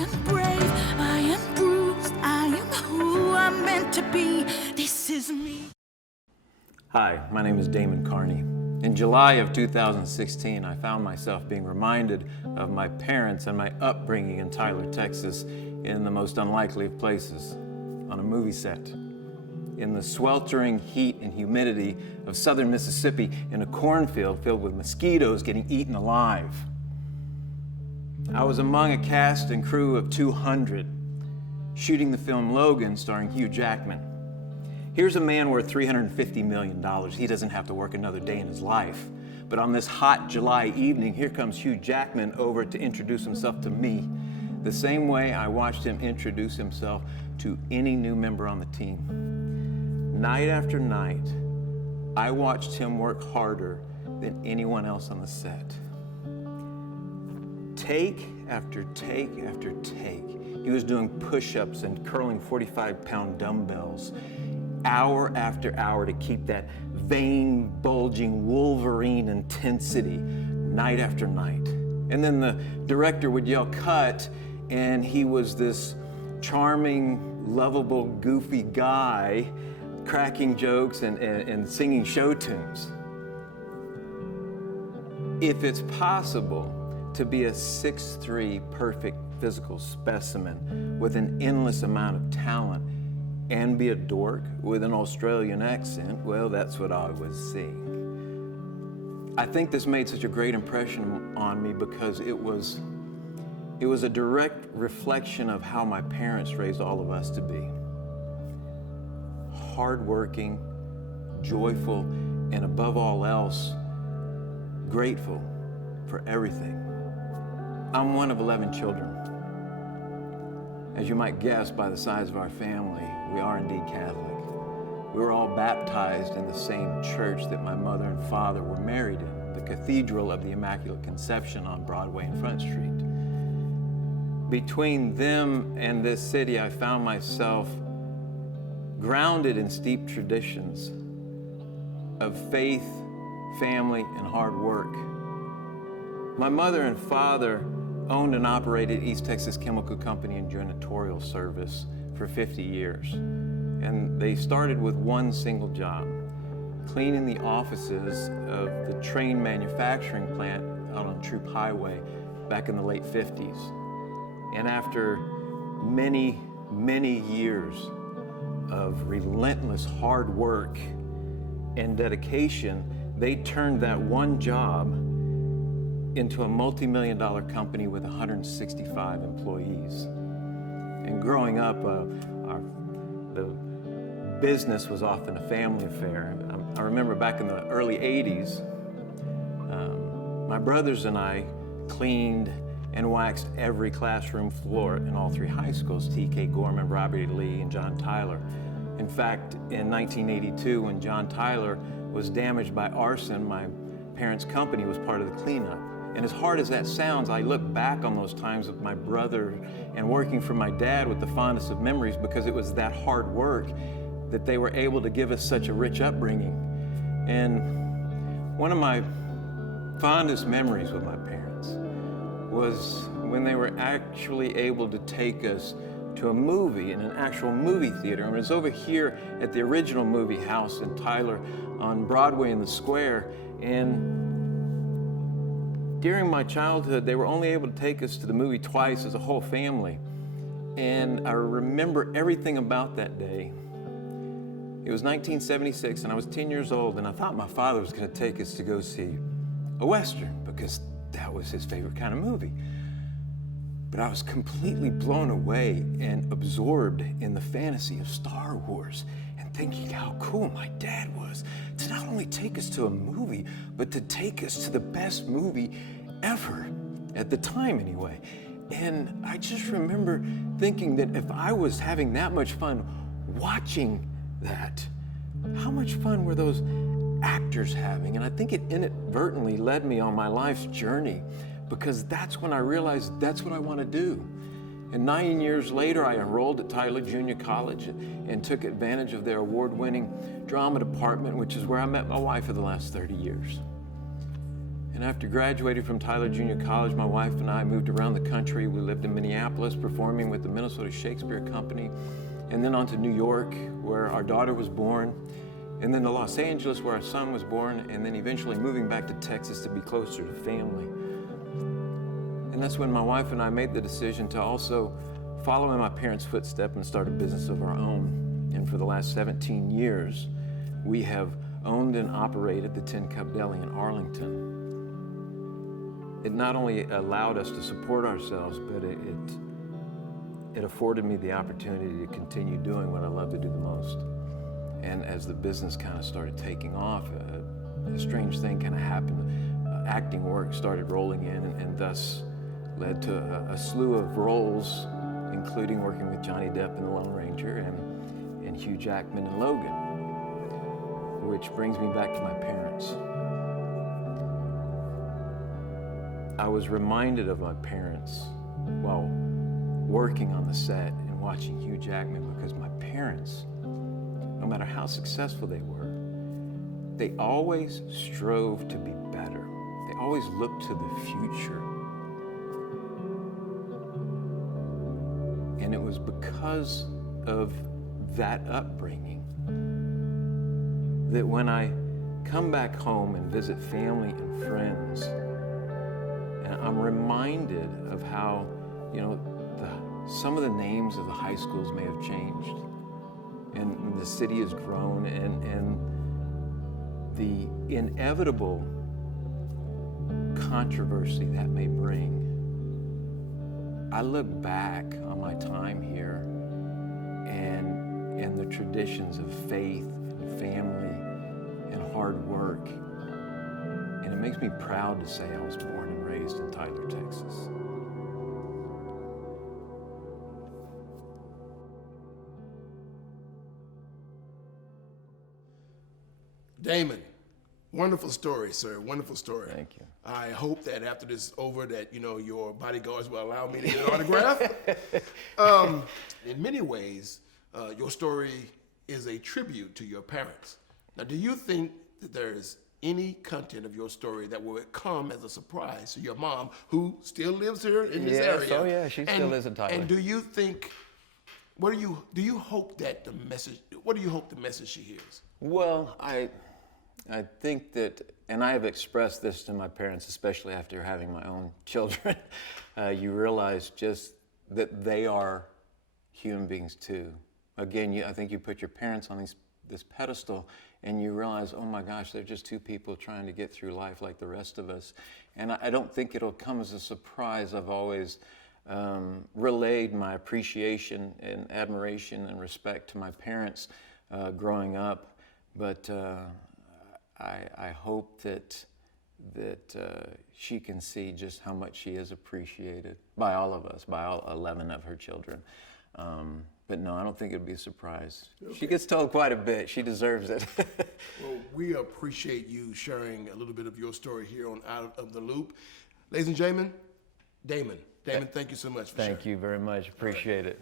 am brave, I am bruised, I am who I'm meant to be. This is me. Hi, my name is Damon Carney. In July of 2016, I found myself being reminded of my parents and my upbringing in Tyler, Texas, in the most unlikely of places, on a movie set. In the sweltering heat and humidity of southern Mississippi, in a cornfield filled with mosquitoes getting eaten alive. I was among a cast and crew of 200, shooting the film Logan, starring Hugh Jackman. Here's a man worth $350 million. He doesn't have to work another day in his life. But on this hot July evening, here comes Hugh Jackman over to introduce himself to me, the same way I watched him introduce himself to any new member on the team. Night after night, I watched him work harder than anyone else on the set. Take after take after take, he was doing push-ups and curling 45-pound dumbbells, hour after hour, to keep that vein-bulging Wolverine intensity night after night. And then the director would yell, "Cut," and he was this charming, lovable, goofy guy cracking jokes and singing show tunes. If it's possible to be a 6'3" perfect physical specimen with an endless amount of talent and be a dork with an Australian accent, well, that's what I was seeing. I think this made such a great impression on me because it was a direct reflection of how my parents raised all of us to be. Hardworking, joyful, and above all else, grateful for everything. I'm one of 11 children. As you might guess by the size of our family, we are indeed Catholic. We were all baptized in the same church that my mother and father were married in, the Cathedral of the Immaculate Conception on Broadway and Front Street. Between them and this city, I found myself grounded in steep traditions of faith, family, and hard work. My mother and father owned and operated East Texas Chemical Company and Janitor Service for 50 years. And they started with one single job, cleaning the offices of the train manufacturing plant out on Troop Highway back in the late 50s. And after many, many years of relentless hard work and dedication, they turned that one job into a multi-million-dollar company with 165 employees. And growing up, the business was often a family affair. I remember back in the early 80s, my brothers and I cleaned and waxed every classroom floor in all three high schools, TK, Gorman, Robert E. Lee, and John Tyler. In fact, in 1982, when John Tyler was damaged by arson, my parents' company was part of the cleanup. And as hard as that sounds, I look back on those times with my brother and working for my dad with the fondest of memories, because it was that hard work that they were able to give us such a rich upbringing. And one of my fondest memories with my parents was when they were actually able to take us to a movie in an actual movie theater. And it was over here at the original movie house in Tyler on Broadway in the Square. And during my childhood, they were only able to take us to the movie twice as a whole family. And I remember everything about that day. It was 1976, and I was 10 years old, and I thought my father was going to take us to go see a Western, because that was his favorite kind of movie. But I was completely blown away and absorbed in the fantasy of Star Wars, and thinking how cool my dad was to not only take us to a movie, but to take us to the best movie ever, at the time anyway. And I just remember thinking that if I was having that much fun watching that, how much fun were those actors having? And I think it inadvertently led me on my life's journey, because that's when I realized that's what I want to do. And 9 years later, I enrolled at Tyler Junior College and took advantage of their award-winning drama department, which is where I met my wife for the last 30 years. And after graduating from Tyler Junior College, my wife and I moved around the country. We lived in Minneapolis, performing with the Minnesota Shakespeare Company, and then on to New York, where our daughter was born, and then to Los Angeles, where our son was born, and then eventually moving back to Texas to be closer to family. And that's when my wife and I made the decision to also follow in my parents' footsteps and start a business of our own. And for the last 17 years, we have owned and operated the Tin Cup Deli in Arlington. It not only allowed us to support ourselves, but it afforded me the opportunity to continue doing what I love to do the most. And as the business kind of started taking off, a strange thing kind of happened. Acting work started rolling in, and thus led to a slew of roles, including working with Johnny Depp in The Lone Ranger and Hugh Jackman in Logan, which brings me back to my parents. I was reminded of my parents while working on the set and watching Hugh Jackman, because my parents, no matter how successful they were, they always strove to be better. They always looked to the future. And it was because of that upbringing that when I come back home and visit family and friends, and I'm reminded of how, some of the names of the high schools may have changed, and the city has grown, and the inevitable controversy that may bring. I look back on my time here and the traditions of faith and family and hard work, and it makes me proud to say I was born and raised in Tyler, Texas. Damon, wonderful story, sir. Wonderful story. Thank you. I hope that after this is over that, your bodyguards will allow me to get an autograph. In many ways, your story is a tribute to your parents. Now, do you think that there's any content of your story that will come as a surprise to your mom, who still lives here in this area? Oh yeah, she still lives in Tyler. And do you think, what do you hope the message she hears? Well, I think that, and I have expressed this to my parents, especially after having my own children, you realize just that they are human beings too. Again, I think you put your parents on this pedestal, and you realize, oh my gosh, they're just two people trying to get through life like the rest of us. And I don't think it'll come as a surprise. I've always relayed my appreciation and admiration and respect to my parents growing up, but I hope that she can see just how much she is appreciated by all of us, by all 11 of her children. But no, I don't think it'd be a surprise. Okay. She gets told quite a bit. She deserves it. Well, we appreciate you sharing a little bit of your story here on Out of the Loop. Ladies and gentlemen, Damon, thank you so much for sharing. Thank you very much. Appreciate it.